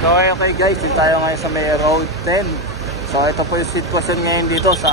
So okay guys, dito tayo ngayon sa may road 10. So ito po yung sitwasyon ngayon dito sa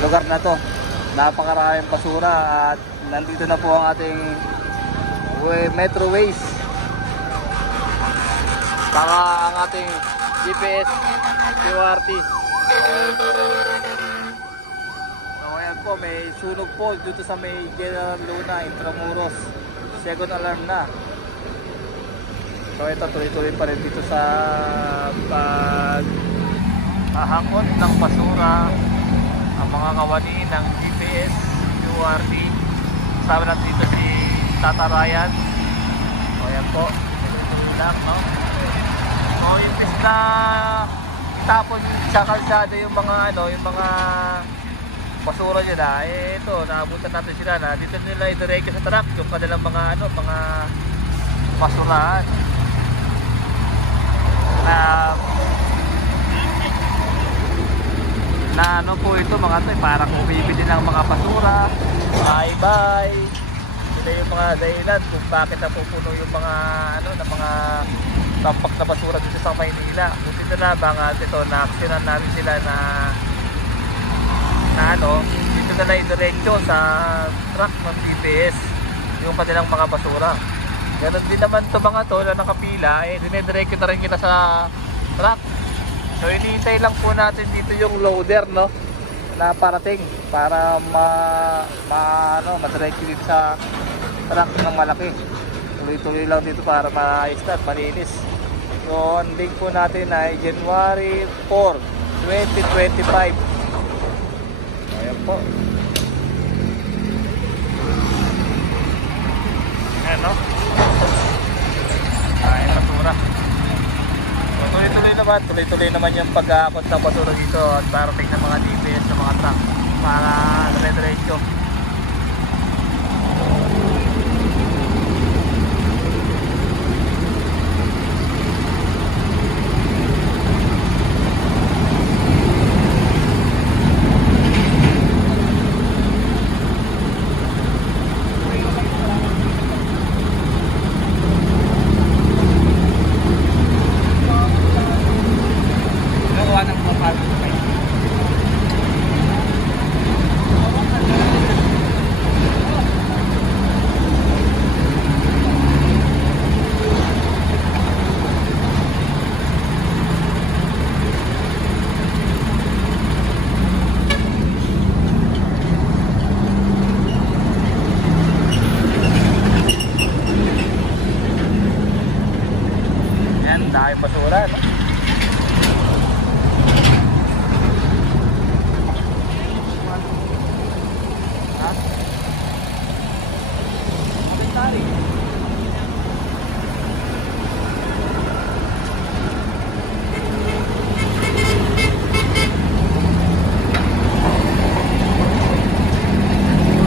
lugar na to. Napakaraming basura at nandito na po ang ating Metro Waste. Saka ang ating GPS QRT. So ayan po, may sunog po dito sa may General Luna, Intramuros. Second alarm na. So ito, tuloy-tuloy pa rin dito sa paghahakot ng basura ang mga kawani ng GPS QRT. Kasama natin dito si Tata Ryan. So ayan po, tuloy-tuloy lang, no? So imbes na itapon sa kalsada yung mga yung mga basura nyo na, ito, naabutan natin sila na dito nila idireke sa truck yung kanilang mga mga basurahan. Na ano po ito mga to, para kung bibili ng mga basura, bye-bye. Sila yung mga dahilan kung bakit napupuno yung mga ng mga tampak na basura dito sa Maynila. Buti na labang at ito, na-actionan namin sila na dito na idiretso sa truck ng GPS yung kanilang mga basura. Ganon din naman ito mga to na nakapila, dinidiretso na rin kita sa truck. So hinihintay lang po natin dito yung loader, no, na parating para madiretso dito sa truck ng malaki. Tuloy-tuloy lang dito para maayos na at malinis. So ang date po natin ay January 4, 2025. Ayan po. Ayan, no? Ay, basura. Tuloy-tuloy naman yung pag-aakot ng basura dito at parating ng mga DPS sa mga truck para dire-diretso. Dahil basura, no? Ha? Tari.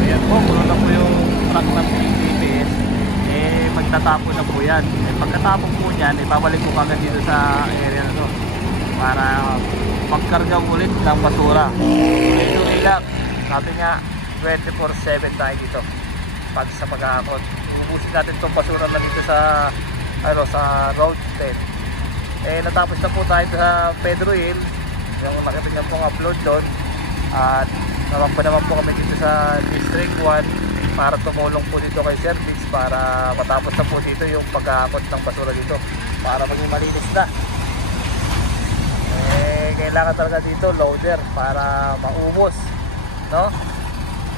Ayan po, puno na po yung truck ng GPS. Magtatapon na po yan. Pagkatapon po yan, ibabalik po kagad dito sa area na to para magkarga ulit ng basura. Ito lang, sabi nga 24/7 tayo dito pag sa pag-aakot. Ubusin natin itong basura na dito sa sa road 10. Natapos na po tayo sa Pedro Hill, yung nakita niyo pong upload doon, at naman po kami dito sa District 1 para tumulong po dito kay Sir Bix para matapos na po dito yung pag-aakot ng basura dito para maging malinis na. Kailangan talaga dito loader para maubos, no?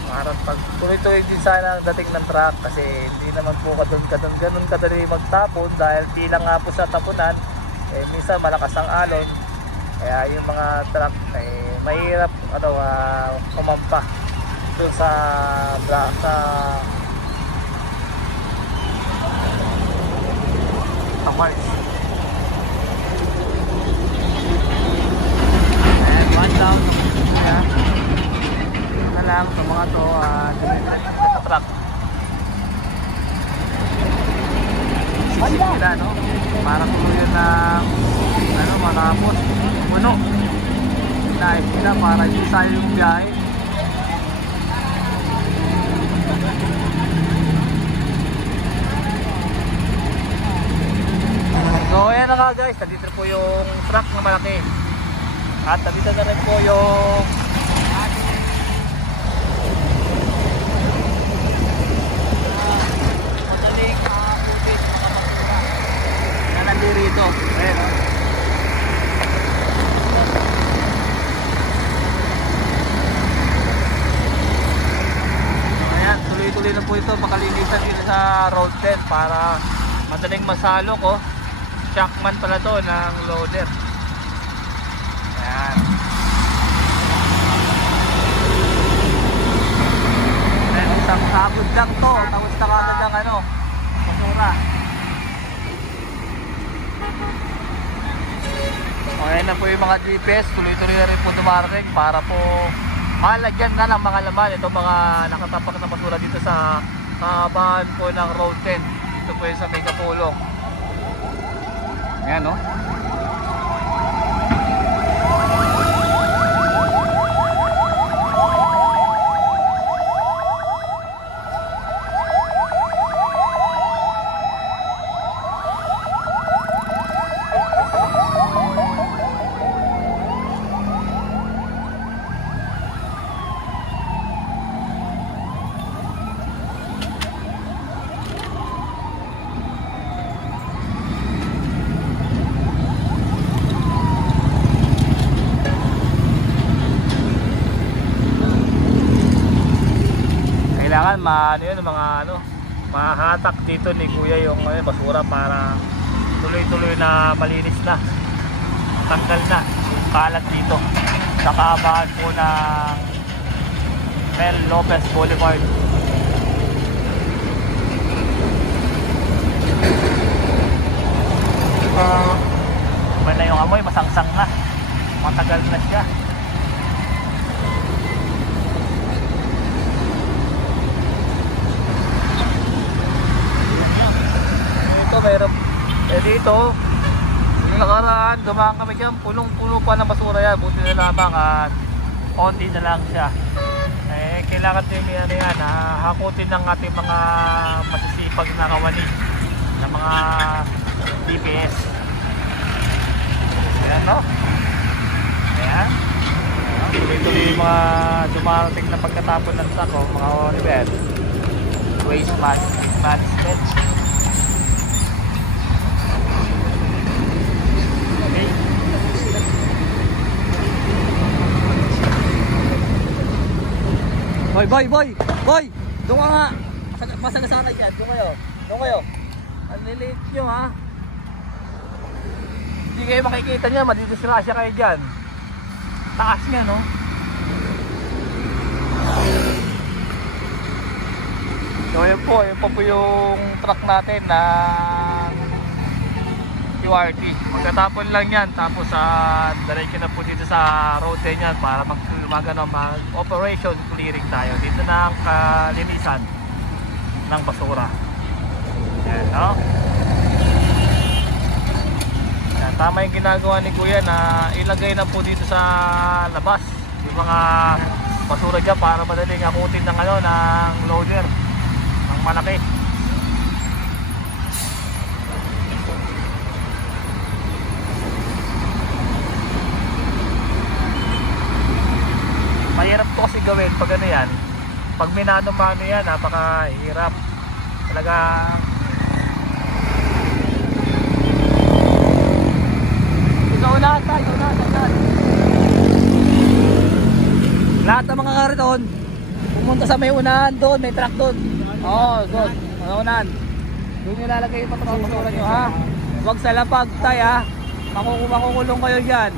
Para pag tuloy-tuloy din sana ang dating ng truck kasi hindi naman po ganun kadali magtapon dahil di lang nga po sa tapunan, minsan malakas ang alon kaya yung mga truck mahirap kumampa doon sa Mars. One down na lang sa mga to sa truck. Sisip nila, no? Para tuloy na matapos puno. Nais nila para hindi sayang yung biyahe. So ayan na nga guys, nandito po yung truck na malaki. At nandito na rin po yung madaling aabutin ng mga basura na nandito. Ayan o. Ayan, tuloy-tuloy na po ito makalinisan dito sa road 10 para madaling masalok oh. Shockman pala to ng loader. Ayan. Ayan, isang sagod lang to. Tapos na kagad ang ano, basura. Okay na po yung mga GPS. Tuloy-tuloy na rin po dumarating para po malagyan na ng mga laman itong mga nakatapak na basura dito sa kahabaan po ng road 10. Ito po yung sa may Kapulong. Ayan no. Kailangan mahatak dito ni Kuya yung basura para tuloy-tuloy na malinis na, tanggal na yung kalat dito sa kahabaan po ng Mel Lopez Boulevard. Iba na yung amoy, masangsang na, matagal na siya. Mayroon dito yung nakaraan dumaan kami dyan, punong-puno pa ng basura yan, buti na lamang at konti na lang siya. Kailangan din yan hakutin ng ating mga masisipag na kawani ng mga DPS. Ayan no, ayan tuloy-tuloy yung mga dumarating na pagkatapon ng sako, mga Oliver waste management. Boy! Doon ka nga! Masagasana dyan, doon kayo. Ang liliit nyo ha. Hindi kayo makikita niya, madidisgrasya kayo dyan. Taas nga no. So yun po yung truck natin na QRT. Magtatapon lang yan, tapos diretso na po dito sa road yan para mag-operation clearing tayo. Dito na ang kalinisan ng basura. Ayan, no? Ayan, tama yung ginagawa ni Kuya na ilagay na po dito sa labas yung mga basura dyan para madaling akutin ng, ng loader ng malaki. Mahirap to kasi gawin pag ano yan, pag minano-mano yan, napakahirap talaga. Ikaw na tayo. Lahat ng mga kariton pumunta sa may unahan doon, may truck doon. Doon, unahan doon nilalagay yung patrapasura nyo ha. Huwag sa lapag tay ha, makukulong kayo dyan.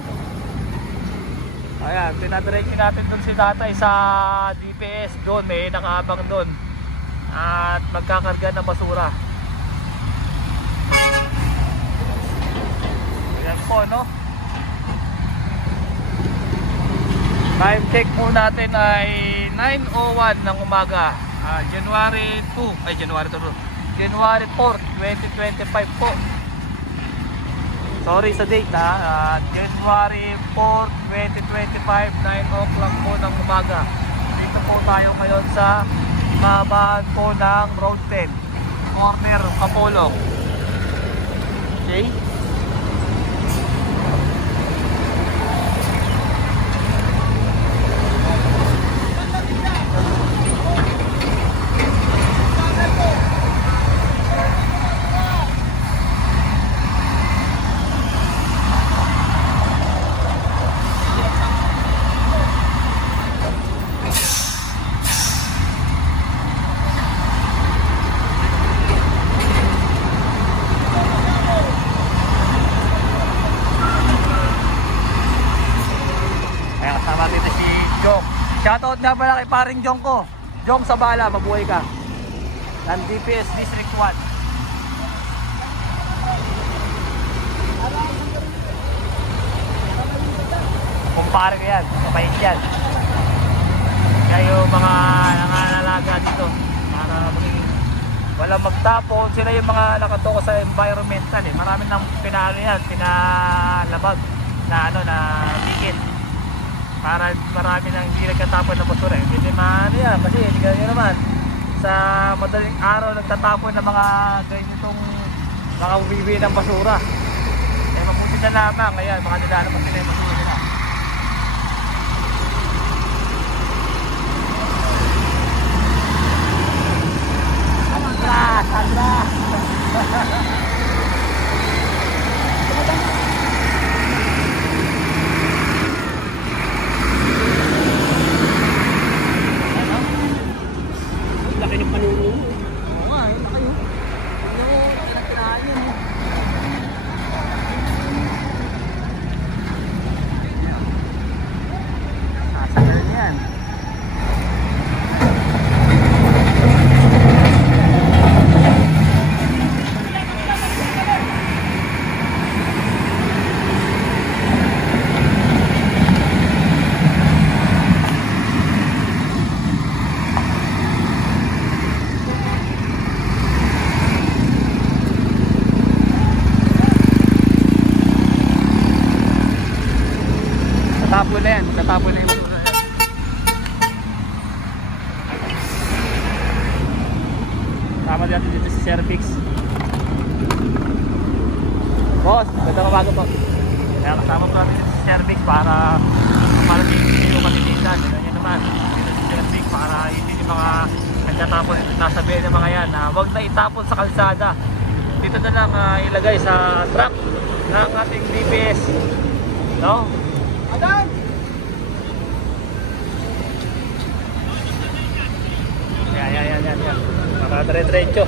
Ayan, pinadiretso natin doon si tatay sa DPS doon, may nakaabang doon at magkakarga ng basura. Ayan po no. Time check po natin ay 9:01 ng umaga, January 4, 2025 po. Sorry sa date ha, January 4, 2025, 9 o'clock po ng umaga. Dito po tayo ngayon sa kahabaan po ng Road 10, corner Kapulong. Okay? Shoutout nga pala kay paring Jong ko. Jong Sabala, mabuhay ka. Ng DPS District 1. Kumpare ko yan, kapahit yan. Kaya yung mga nanganalaga dito para walang magtapon, sila yung mga nakatoko sa environmental eh. Marami nang pinalo yan, pinalabag na ano na bigit. Para marami nang hindi nagtatapon ng basura. Hindi maano yan kasi hindi ganyan naman. Sa madaling araw nagtatapon ng mga ganitong mga uwiwi ng basura. Eh mabuti na lamang, ayan, mga nilaano pa sila yung basura nila. Sandra! Laki ng panuno. Oo nga, laki yun. Laki ng tinahan yun. Sasagal yan. Tatapon na yan, tatapon na yung basura yan. Tama natin dito si Cervix. Boss, ganda umaga po. Kaya kasama po natin dito si Cervix para hindi yung matitisan. Ganyan naman dito si Cervix para hindi yung mga nagtatapon nasabihin ng mga yan na huwag na itapon sa kalsada. Dito na lang ilagay sa truck ng ating DPS. No? Adan! Yan. Nakadire-diretso.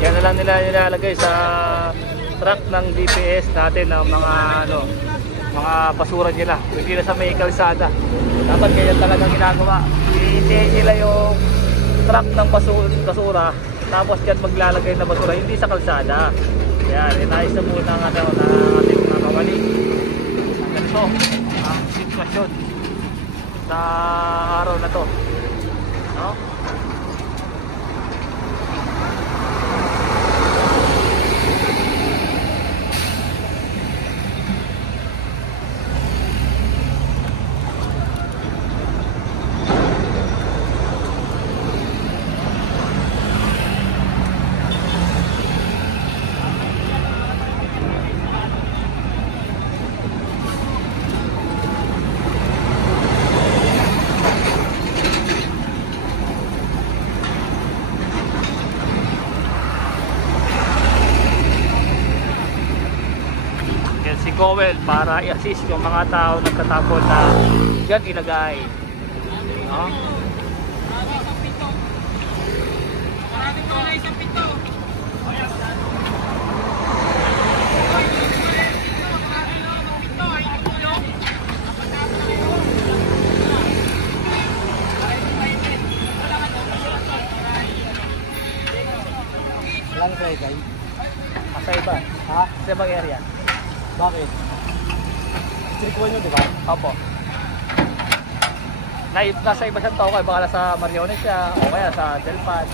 Yan na lang nila nilalagay sa truck ng DPS natin ng mga mga basura nila. Hindi na sa may kalsada. Dapat kaya talagang ginagawa. Hindi nila yung truck ng basura tapos yan maglalagay na basura hindi sa kalsada. Yan, inayos na muna ng ating mga kawali. Ganito ang sitwasyon sa araw na to, no? Si Cowell para i-assist yung mga tao nagtatapon na dyan ilagay, no? Lang sa ikay. Sa iba, Ha? sa ibang area. Bakit? District 1 yun, di ba? Opo. Nasa iba siyang tao, baka nasa Mariones siya o kaya sa Delpan.